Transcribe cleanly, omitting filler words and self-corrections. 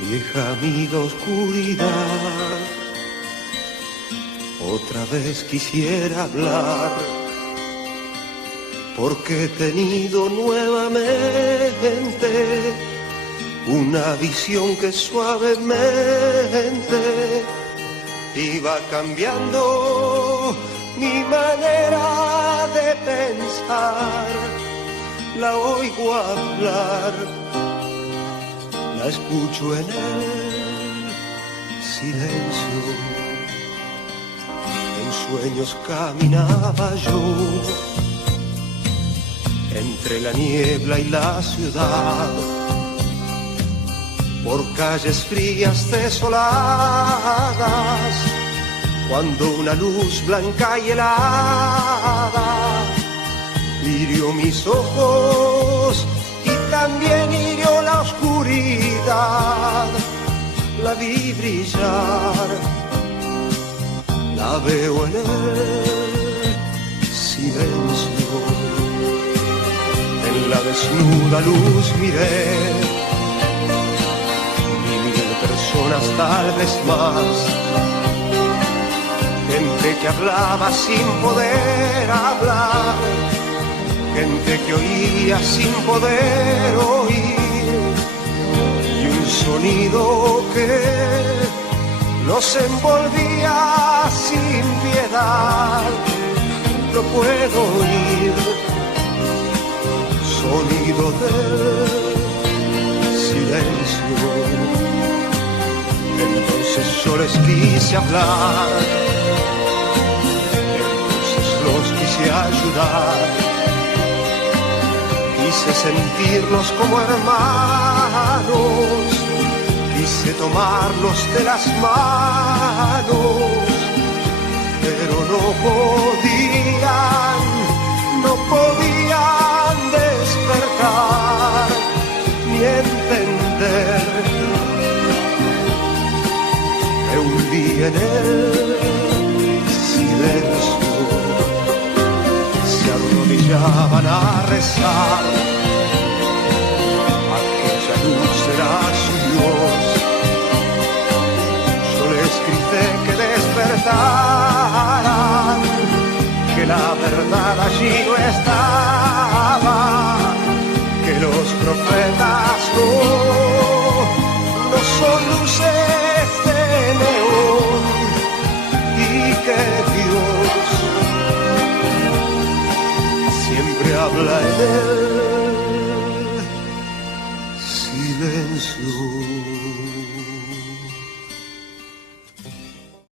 Vieja amiga oscuridad, otra vez quisiera hablar, porque he tenido nuevamente una visión que suavemente iba cambiando mi manera de pensar. La oigo hablar, la escucho en el silencio. En sueños caminaba yo entre la niebla y la ciudad, por calles frías desoladas, cuando una luz blanca y helada hirió mis ojos y también hirió la oscuridad. La vi brillar, la veo en el silencio. En la desnuda luz miré 1000 personas, tal vez más, gente que hablaba sin poder hablar, gente que oía sin poder oír, y un sonido que los envolvía sin piedad. Lo puedo oír, sonido del silencio. Entonces yo les quise hablar, entonces los quise ayudar, quise sentirlos como hermanos, quise tomarlos de las manos, pero no podían despertar ni entender. Me hundí en el silencio, se arrodillaban a rezar. Aquella luz era su Dios. Yo les grité que despertaran, que la verdad allí no estaba, que los profetas no son luces de neón, y que Dios siempre habla en el silencio.